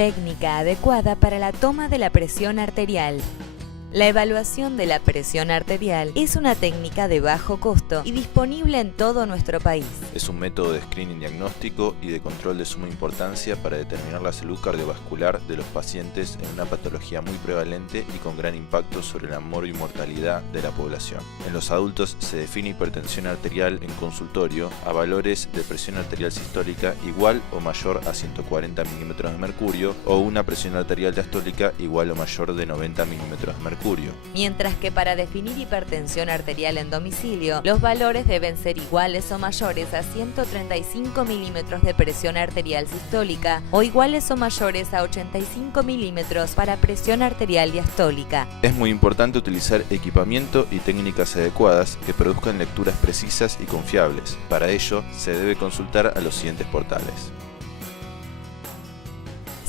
Técnica adecuada para la toma de la presión arterial. La evaluación de la presión arterial es una técnica de bajo costo y disponible en todo nuestro país. Es un método de screening diagnóstico y de control de suma importancia para determinar la salud cardiovascular de los pacientes en una patología muy prevalente y con gran impacto sobre la mortalidad de la población. En los adultos se define hipertensión arterial en consultorio a valores de presión arterial sistólica igual o mayor a 140 milímetros de mercurio o una presión arterial diastólica igual o mayor de 90 milímetros de mercurio. Mientras que para definir hipertensión arterial en domicilio, los valores deben ser iguales o mayores a 135 milímetros de presión arterial sistólica o iguales o mayores a 85 milímetros para presión arterial diastólica. Es muy importante utilizar equipamiento y técnicas adecuadas que produzcan lecturas precisas y confiables. Para ello, se debe consultar a los siguientes portales.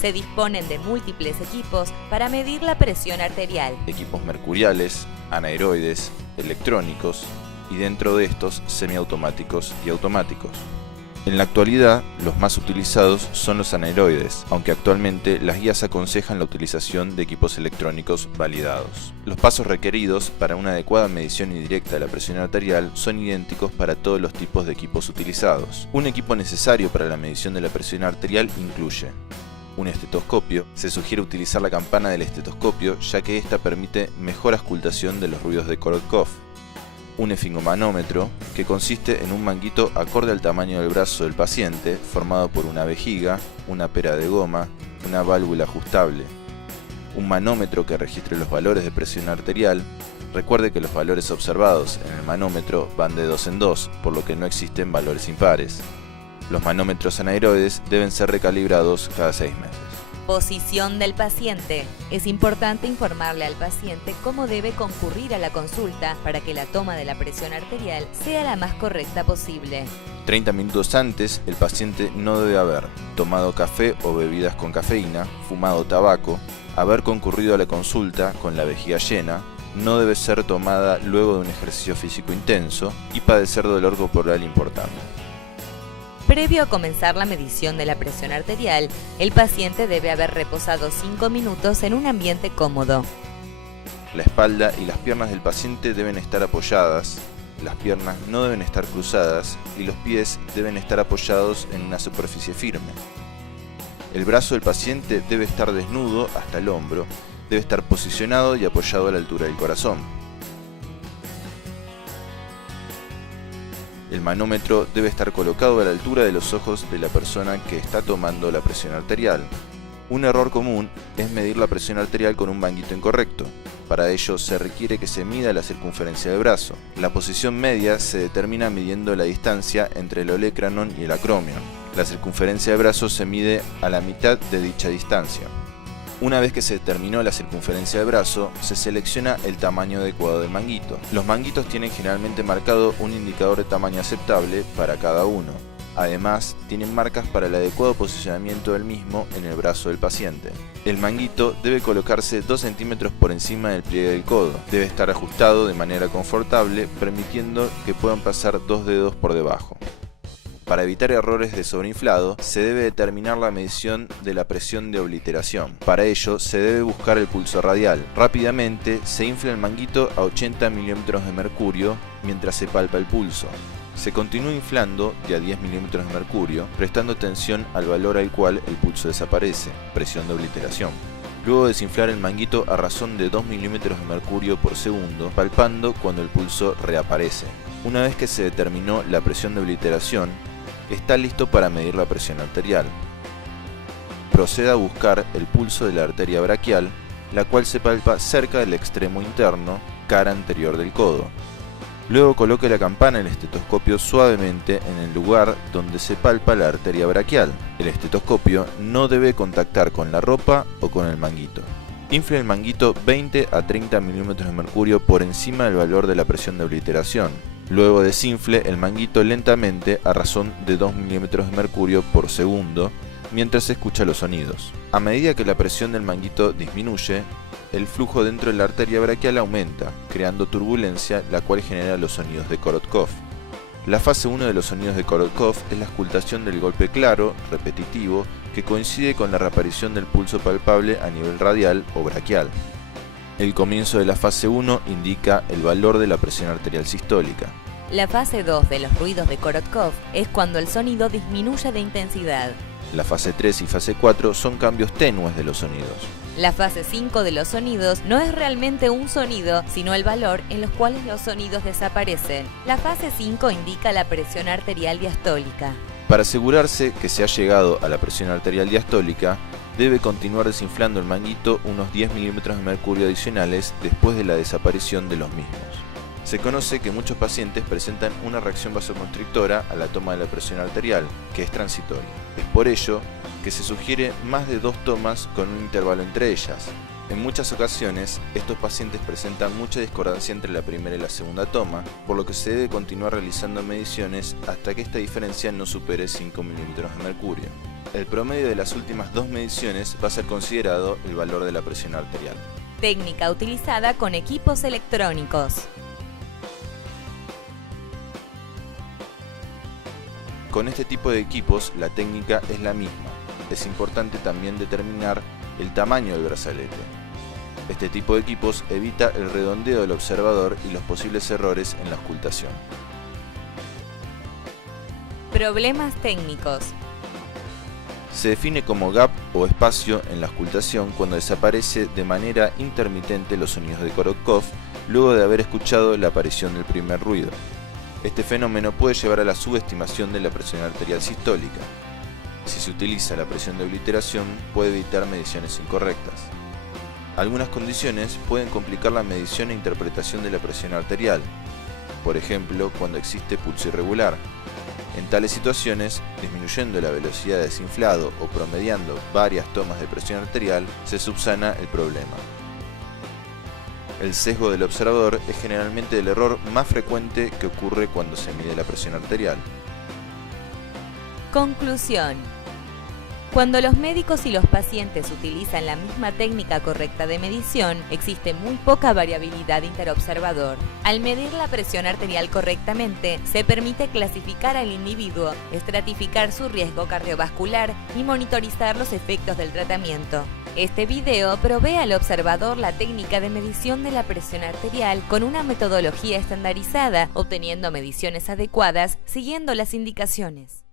Se disponen de múltiples equipos para medir la presión arterial. Equipos mercuriales, anaeroides, electrónicos y dentro de estos semiautomáticos y automáticos. En la actualidad, los más utilizados son los anaeroides, aunque actualmente las guías aconsejan la utilización de equipos electrónicos validados. Los pasos requeridos para una adecuada medición indirecta de la presión arterial son idénticos para todos los tipos de equipos utilizados. Un equipo necesario para la medición de la presión arterial incluye un estetoscopio. Se sugiere utilizar la campana del estetoscopio ya que esta permite mejor auscultación de los ruidos de Korotkov. Un esfingomanómetro, que consiste en un manguito acorde al tamaño del brazo del paciente, formado por una vejiga, una pera de goma, una válvula ajustable. Un manómetro que registre los valores de presión arterial. Recuerde que los valores observados en el manómetro van de 2 en 2, por lo que no existen valores impares. Los manómetros anaeroides deben ser recalibrados cada 6 meses. Posición del paciente. Es importante informarle al paciente cómo debe concurrir a la consulta para que la toma de la presión arterial sea la más correcta posible. 30 minutos antes, el paciente no debe haber tomado café o bebidas con cafeína, fumado tabaco, haber concurrido a la consulta con la vejiga llena, no debe ser tomada luego de un ejercicio físico intenso y padecer dolor corporal importante. Previo a comenzar la medición de la presión arterial, el paciente debe haber reposado 5 minutos en un ambiente cómodo. La espalda y las piernas del paciente deben estar apoyadas, las piernas no deben estar cruzadas y los pies deben estar apoyados en una superficie firme. El brazo del paciente debe estar desnudo hasta el hombro, debe estar posicionado y apoyado a la altura del corazón. El manómetro debe estar colocado a la altura de los ojos de la persona que está tomando la presión arterial. Un error común es medir la presión arterial con un manguito incorrecto. Para ello se requiere que se mida la circunferencia del brazo. La posición media se determina midiendo la distancia entre el olecranon y el acromion. La circunferencia del brazo se mide a la mitad de dicha distancia. Una vez que se determinó la circunferencia del brazo, se selecciona el tamaño adecuado del manguito. Los manguitos tienen generalmente marcado un indicador de tamaño aceptable para cada uno. Además, tienen marcas para el adecuado posicionamiento del mismo en el brazo del paciente. El manguito debe colocarse 2 centímetros por encima del pliegue del codo. Debe estar ajustado de manera confortable, permitiendo que puedan pasar 2 dedos por debajo. Para evitar errores de sobreinflado, se debe determinar la medición de la presión de obliteración. Para ello, se debe buscar el pulso radial. Rápidamente, se infla el manguito a 80 milímetros de mercurio mientras se palpa el pulso. Se continúa inflando de a 10 milímetros de mercurio, prestando atención al valor al cual el pulso desaparece, presión de obliteración. Luego desinflar el manguito a razón de 2 milímetros de mercurio por segundo, palpando cuando el pulso reaparece. Una vez que se determinó la presión de obliteración, está listo para medir la presión arterial. Proceda a buscar el pulso de la arteria braquial, la cual se palpa cerca del extremo interno, cara anterior del codo. Luego coloque la campana del estetoscopio suavemente en el lugar donde se palpa la arteria braquial. El estetoscopio no debe contactar con la ropa o con el manguito. Infle el manguito 20 a 30 milímetros de mercurio por encima del valor de la presión de obliteración. Luego desinfle el manguito lentamente a razón de 2 milímetros de mercurio por segundo mientras se escucha los sonidos. A medida que la presión del manguito disminuye, el flujo dentro de la arteria braquial aumenta, creando turbulencia, la cual genera los sonidos de Korotkov. La fase 1 de los sonidos de Korotkov es la auscultación del golpe claro, repetitivo que coincide con la reaparición del pulso palpable a nivel radial o braquial. El comienzo de la fase 1 indica el valor de la presión arterial sistólica. La fase 2 de los ruidos de Korotkov es cuando el sonido disminuye de intensidad. La fase 3 y fase 4 son cambios tenues de los sonidos. La fase 5 de los sonidos no es realmente un sonido, sino el valor en los cuales los sonidos desaparecen. La fase 5 indica la presión arterial diastólica. Para asegurarse que se ha llegado a la presión arterial diastólica, debe continuar desinflando el manguito unos 10 milímetros de mercurio adicionales después de la desaparición de los mismos. Se conoce que muchos pacientes presentan una reacción vasoconstrictora a la toma de la presión arterial, que es transitoria. Es por ello que se sugiere más de 2 tomas con un intervalo entre ellas. En muchas ocasiones, estos pacientes presentan mucha discordancia entre la primera y la segunda toma, por lo que se debe continuar realizando mediciones hasta que esta diferencia no supere 5 milímetros de mercurio. El promedio de las últimas 2 mediciones va a ser considerado el valor de la presión arterial. Técnica utilizada con equipos electrónicos. Con este tipo de equipos, la técnica es la misma. Es importante también determinar el tamaño del brazalete. Este tipo de equipos evita el redondeo del observador y los posibles errores en la auscultación. Problemas técnicos. Se define como gap o espacio en la auscultación cuando desaparece de manera intermitente los sonidos de Korotkov luego de haber escuchado la aparición del primer ruido. Este fenómeno puede llevar a la subestimación de la presión arterial sistólica. Si se utiliza la presión de obliteración, puede evitar mediciones incorrectas. Algunas condiciones pueden complicar la medición e interpretación de la presión arterial, por ejemplo, cuando existe pulso irregular. En tales situaciones, disminuyendo la velocidad de desinflado o promediando varias tomas de presión arterial, se subsana el problema. El sesgo del observador es generalmente el error más frecuente que ocurre cuando se mide la presión arterial. Conclusión. Cuando los médicos y los pacientes utilizan la misma técnica correcta de medición, existe muy poca variabilidad interobservador. Al medir la presión arterial correctamente, se permite clasificar al individuo, estratificar su riesgo cardiovascular y monitorizar los efectos del tratamiento. Este video provee al observador la técnica de medición de la presión arterial con una metodología estandarizada, obteniendo mediciones adecuadas siguiendo las indicaciones.